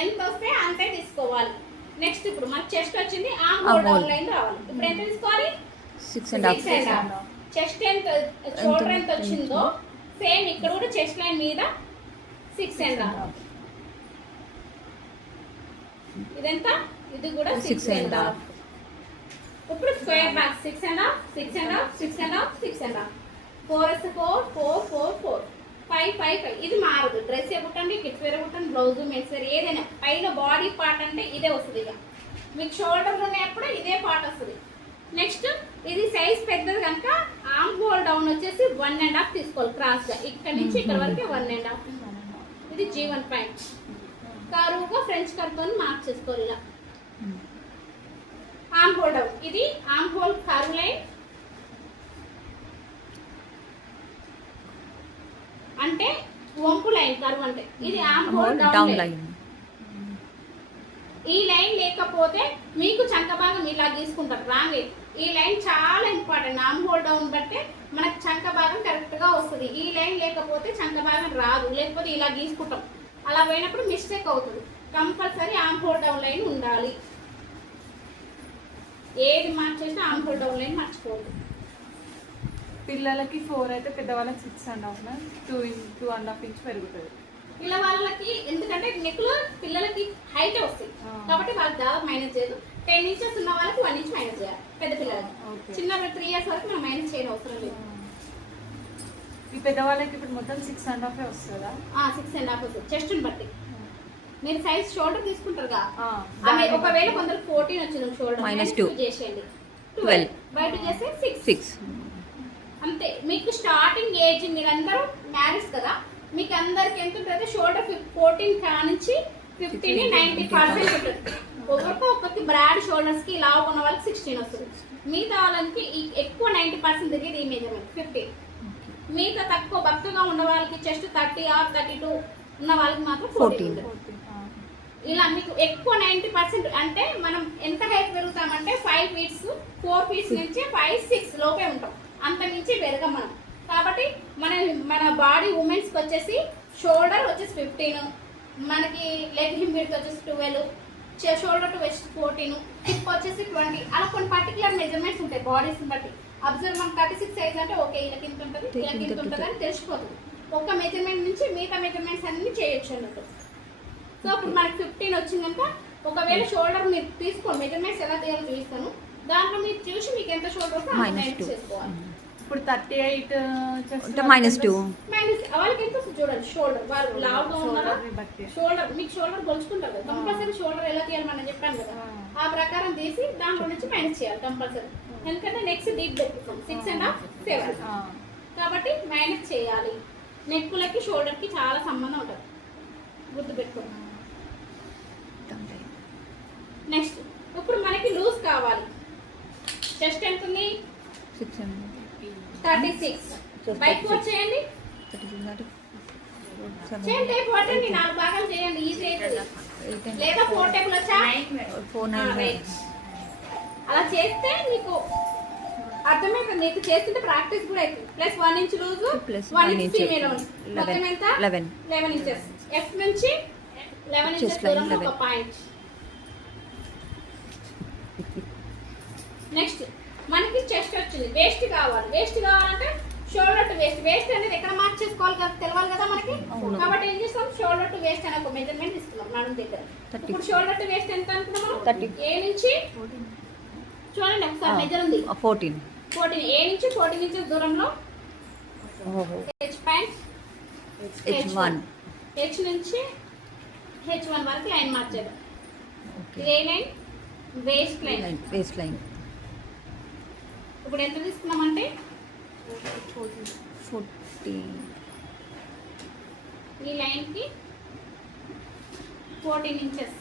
ఎంత వస్తే అంతే తీసుకోవాలి. నెక్స్ట్ ఇప్పుడు మనకి చెస్ట్ వచ్చింది, ఆర్మ్ హోల్ డౌన్ లైన్ రావాలి. ఇప్పుడు ఎంత తీసుకోవాలి? 6.5. చెస్ట్ ఎంత, షోల్డర్ ఎంత వచ్చిందో సేమ్ ఇక్కడ కూడా చెస్ట్ లైన్ మీద 6.5. ఇదెంత? ఇది కూడా 6.5. ఇప్పుడు స్క్వేర్ బ్యాక్ 6.5, 6.5, 6.5, 6.5. 4/4, 4, 4, 4, 5, 5, 5. ఇది మారదు. డ్రెస్ కుట్టండి, కిడ్స్ వేర్ కుట్టండి, బ్లౌజ్, మెన్స్ వేర్ ఏదైనా పైన బాడీ పార్ట్ అంటే ఇదే వస్తుంది. ఇక మీకు షోల్డర్ ఉన్నప్పుడు ఇదే పార్ట్ వస్తుంది. నెక్స్ట్ ఇది సైజ్ పెద్దది కనుక ఆర్మ్ హోల్ డౌన్ వచ్చేసి 1.5 తీసుకోవాలి. క్రాస్ గా ఇక్కడ నుంచి ఇక్కడ వరకు 1.5. ఇది G1 పాయింట్. కరువుగా ఫ్రెంచ్ కర్వ్తో మార్క్ చేసుకోవాలి. ఇలా ఆర్మ్ హోల్ డౌన్, ఇది ఆర్మ్ హోల్ కర్వ్ లైన్ అంటే వంపు లైన్. కర్వ్ అంటే ఇది ఆర్మ్ హోల్ డౌన్ లైన్. ఈ లైన్ లేకపోతే మీకు చంక భాగం ఇలా గీసుకుంటారు, రాంగ్. ఈ లైన్ చాలా ఇంపార్టెంట్. ఆర్మ్ హోల్ డౌన్ బట్టే మనకు చంక భాగం కరెక్ట్ గా వస్తుంది. ఈ లైన్ లేకపోతే చంక భాగం రాదు, లేకపోతే ఇలా గీసుకుంటాం. అలా పోయినప్పుడు మిస్టేక్ అవుతుంది. Compulsory arm whole down line ఉండాలి. ఏది మార్చేసినా ఆర్మ్ హోల్ డౌన్ లైన్ మర్చిపోవద్దు. పిల్లలకి 4 అయితే పెద్దవాళ్ళకి 6.5, 2.5 ఇంచ్ పెరుగుతుంది. ఇలా వాళ్ళకి ఎందుకంటే నెక్లో పిల్లలకి హైట్ వస్తాయి కాబట్టి వాళ్ళకి దాదాపు మైనస్ చేయదు. 10 ఇంచెస్ ఉన్న వాళ్ళకి 1 ఇంచ్ మైనస్ చేయాలి. పెద్ద పిల్లలకి చిన్న 3 ఇయర్స్ వరకు మనం మైనస్ చేయడం అవసరం లేదు. ఈ పెద్దవాళ్ళకి ఇప్పుడు మొత్తం 6.5 వస్తుందా? 6.5 వస్తుంది చెస్ట్ని బట్టి. మీరు సైజ్ షోల్డర్ తీసుకుంటారుగా, ఒకవేళ కొందరు 14 వచ్చింది షోల్డర్ -2 చేసేయండి, 12 బయట చేస్తే 6. అంతే. మీకు స్టార్టింగ్ ఏజ్ మీరందరూ మ్యారేజ్ కదా, మీకు అందరికి ఎంత ఉంటుంది? షోల్డర్ 14 కానించి 50 90% ఉంటుంది. ఒక్కొక్కరికి బ్రాడ్ షోల్డర్స్ కి ఇలా ఉన్న వాళ్ళకి 16 వస్తుంది. మిగతా వాళ్ళకి ఎక్కువ 90% దిగేది ఈ మెజర్మెంట్ 15. మిగతా తక్కువ బక్కగా ఉన్న వాళ్ళకి చెస్ట్ 30 or 32 ఉన్న వాళ్ళకి మాత్రం 14. ఇలా మీకు ఎక్కువ 90% అంటే మనం ఎంత హైట్ పెరుగుతామంటే 5 feet 4 feet నుంచి 5, 6 లోపే ఉంటాం. అంత మించి పెరగం మనం. కాబట్టి మన బాడీ ఉమెన్స్కి వచ్చేసి షోల్డర్ వచ్చేసి 15, మనకి లెగ్ హిమ్ విడ్త్ వచ్చేసి 12, షోల్డర్ టు వెస్ట్ 14, హిప్ వచ్చేసి 20. అలా కొన్ని పర్టికులర్ మెజర్మెంట్స్ ఉంటాయి బాడీస్ని బట్టి. అబ్జర్వ్ మనం 36 సైజ్ అంటే ఓకే ఇలా కింద ఉంటుంది, ఇలా కింద ఉంటుంది అని తెలిసిపోతుంది. ఒక్క మెజర్మెంట్ నుంచి మిగతా మెజర్మెంట్స్ అన్ని చేయొచ్చు అన్నట్టు. సో ఇప్పుడు మనకి 15 వచ్చింది కనుక ఒకవేళ షోల్డర్ మీరు తీసుకోండి, మెజర్మెంట్స్ ఎలా తీయాలో చూపిస్తాను. దాంట్లో మీరు చూసి మీకు ఎంత షోల్డర్ వస్తే మైనస్ చేసుకోవాలి. ఇప్పుడు 38 -2 వాళ్ళకి ఎంత చూడండి. షోల్డర్ వాళ్ళు లావుగా ఉన్నారా, షోల్డర్ మీకు షోల్డర్ గొలుచుకుంటారు కదా, కంపల్సరీ షోల్డర్ ఎలా తీయాలి మనం చెప్పాను కదా, ఆ ప్రకారం తీసి దాంట్లో నుంచి మైనస్ చేయాలి కంపల్సరీ. ఎందుకంటే నెక్స్ట్ డీప్ పెట్టుకుంటాం 6.5, 7 కాబట్టి మైనస్ చేయాలి. నెక్కులకి షోల్డర్కి చాలా సంబంధం ఉంటుంది, గుర్తుపెట్టుకోండి. నెక్స్ట్ ఇప్పుడు మనకి లూజ్ కావాలి. చెస్ట్ ఎంత ఉంది? 36. బై 4 చేయండి. చేయండి 4 భాగాలు చేయండి, ఈజీ అవుతుంది. లేదా 4 టేబుల్ వచ్చా? అలా చేస్తే మీకు అర్థమైంది. మీకు చేస్తుంటే ప్రాక్టీస్ కూడా అవుతుంది. Plus 1 inch loose, 1 inch female మొత్తం ఎంత? 11 ఇంచెస్. ఎఫ్ నుంచి 11 ఇంచెస్ దూరంలో ఒక పాయింట్. నెక్స్ట్ మనకి చెస్ట్ వచ్చింది. వేస్ట్ కావాలి. వేస్ట్ కావాలంటే షోల్డర్ టు వేస్ట్. వేస్ట్ అనేది ఎక్కడ మార్క్ చేసుకోవాలి కదా, తెలవాలి కదా మనకి. కాబట్టి ఏం చేస్తాం? షోల్డర్ టు వేస్ట్ అనే ఒక మెజర్మెంట్ తీసుకున్నాం నడుము దగ్గర. ఇప్పుడు షోల్డర్ టు వేస్ట్ ఎంత అనుకున్నాం మనం? 30. ఏ నుంచి చూడండి ఒకసారి మెజర్ ఉంది 14. ఏ నుంచి 14 ఇంచెస్ దూరంలో హెచ్ పాయింట్, హెచ్ నుంచి H1 వరకు లైన్ మార్చారు. ఏ లైన్? Waist line. ఇప్పుడు ఎంత తీసుకున్నామంటే 40. ఈ లైన్కి 14 ఇంచెస్.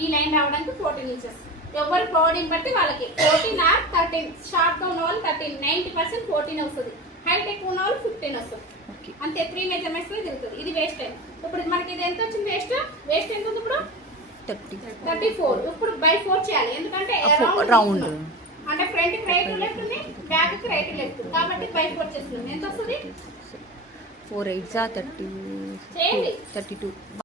ఈ లైన్ రావడానికి 14 ఇంచెస్. ఎవరి బాడీని బట్టి వాళ్ళకి 14 or 13. షార్ప్గా ఉన్న వాళ్ళు 13, 90% 14 వస్తుంది. హైట్ ఎక్కువ ఉన్న వాళ్ళు 15 వస్తుంది. అంతే 3 మెజర్మెంట్స్ లో తిరుగుతుంది. ఇది వేస్ట్ లైన్. ఇప్పుడు మనకి ఇది ఎంత వచ్చింది? వేస్ట్ ఎంత ఉంది ఇప్పుడు? 34. ఇప్పుడు బై 4 చేయాలి, ఎందుకంటే రౌండ్ అంటే ఫ్రంట్ కి రైట్ లెఫ్ట్ ఉంది, బ్యాక్ కి రైట్ లెఫ్ట్, కాబట్టి బై 4 చేస్తున్నాం. ఎంత వస్తుంది? 4 8 30 చేయండి. 32